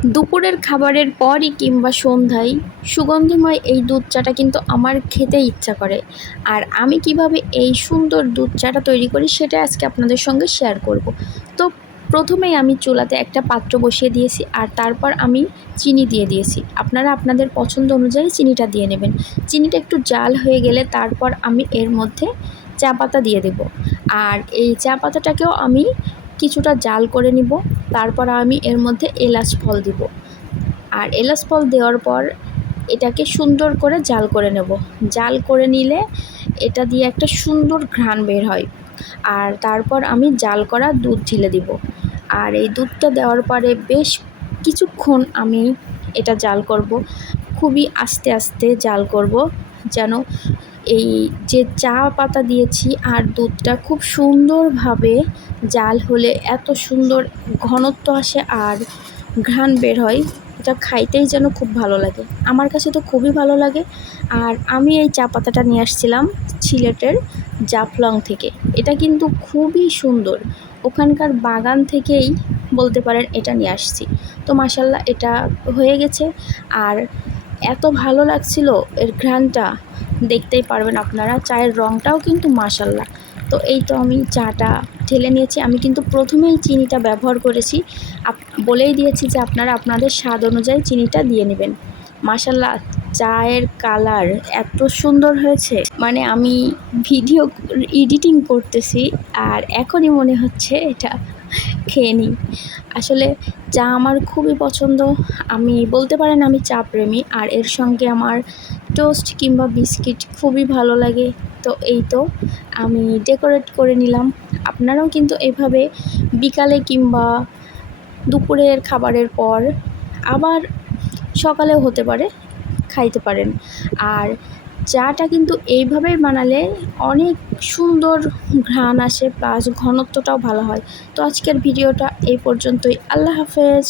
দুপুরের খাবারের পরই কিংবা সন্ধ্যায় সুগন্ধিময় এই দুধ চাটা কিন্তু আমার খেতে ইচ্ছা করে। আর আমি কিভাবে এই সুন্দর দুধ চাটা তৈরি করি সেটা আজকে আপনাদের সঙ্গে শেয়ার করব। তো প্রথমেই আমি চুলাতে একটা পাত্র বসিয়ে দিয়েছি আর তারপর আমি চিনি দিয়ে দিয়েছি। আপনারা আপনাদের পছন্দ অনুযায়ী চিনিটা দিয়ে নেবেন। চিনিটা একটু জাল হয়ে গেলে তারপর আমি এর মধ্যে চা পাতা দিয়ে দেব। আর এই চা পাতাটাকেও আমি কিছুটা জাল করে নিব। তারপর আমি এর মধ্যে এলাচ ফল দিব। আর এলাচ ফল দেওয়ার পর এটাকে সুন্দর করে জাল করে নেব। জাল করে নিলে এটা দিয়ে একটা সুন্দর ঘ্রাণ বের হয়। আর তারপর আমি জাল করা দুধ ঢেলে দিব। আর এই দুধটা দেওয়ার পরে বেশ কিছুক্ষণ আমি এটা জাল করব। খুবই আস্তে আস্তে জাল করব, যেন এই যে চা পাতা দিয়েছি আর দুধটা খুব সুন্দরভাবে জাল হলে এত সুন্দর ঘনত্ব আসে আর ঘ্রাণ বের হয়। এটা খাইতেই যেন খুব ভালো লাগে। আমার কাছে তো খুবই ভালো লাগে। আর আমি এই চা পাতাটা নিয়ে আসছিলাম সিলেটের জাফলং থেকে। এটা কিন্তু খুবই সুন্দর, ওখানকার বাগান থেকেই বলতে পারেন এটা নিয়ে আসছি। তো মাশাল্লাহ এটা হয়ে গেছে। আর এত ভালো লাগছিল এর ঘ্রাণটা, দেখতেই পারবেন আপনারা। চায়ের রঙটাও কিন্তু মাশাল্লাহ। তো এই তো আমি চাটা ঢেলে নিয়েছি। আমি কিন্তু প্রথমেই চিনিটা ব্যবহার করেছি, বলেই দিয়েছি যে আপনারা আপনাদের স্বাদ অনুযায়ী চিনিটা দিয়ে নেবেন। মাশাল্লাহ চায়ের কালার এত সুন্দর হয়েছে, মানে আমি ভিডিও এডিটিং করতেছি আর এখনই মনে হচ্ছে এটা খেয়ে নিই। আসলে চা আমার খুবই পছন্দ। আমি বলতে পারেন আমি চা প্রেমী। আর এর সঙ্গে আমার টোস্ট কিংবা বিস্কিট খুবই ভালো লাগে। তো এই তো আমি ডেকোরেট করে নিলাম। আপনারাও কিন্তু এভাবে বিকালে কিংবা দুপুরের খাবারের পর আবার সকালেও হতে পারে খাইতে পারেন। আর চাটা কিন্তু এইভাবেই বানালে অনেক সুন্দর ঘ্রাণ আসে, প্লাস ঘনত্বটাও ভালো হয়। তো আজকের ভিডিওটা এই পর্যন্তই। আল্লাহ হাফেজ।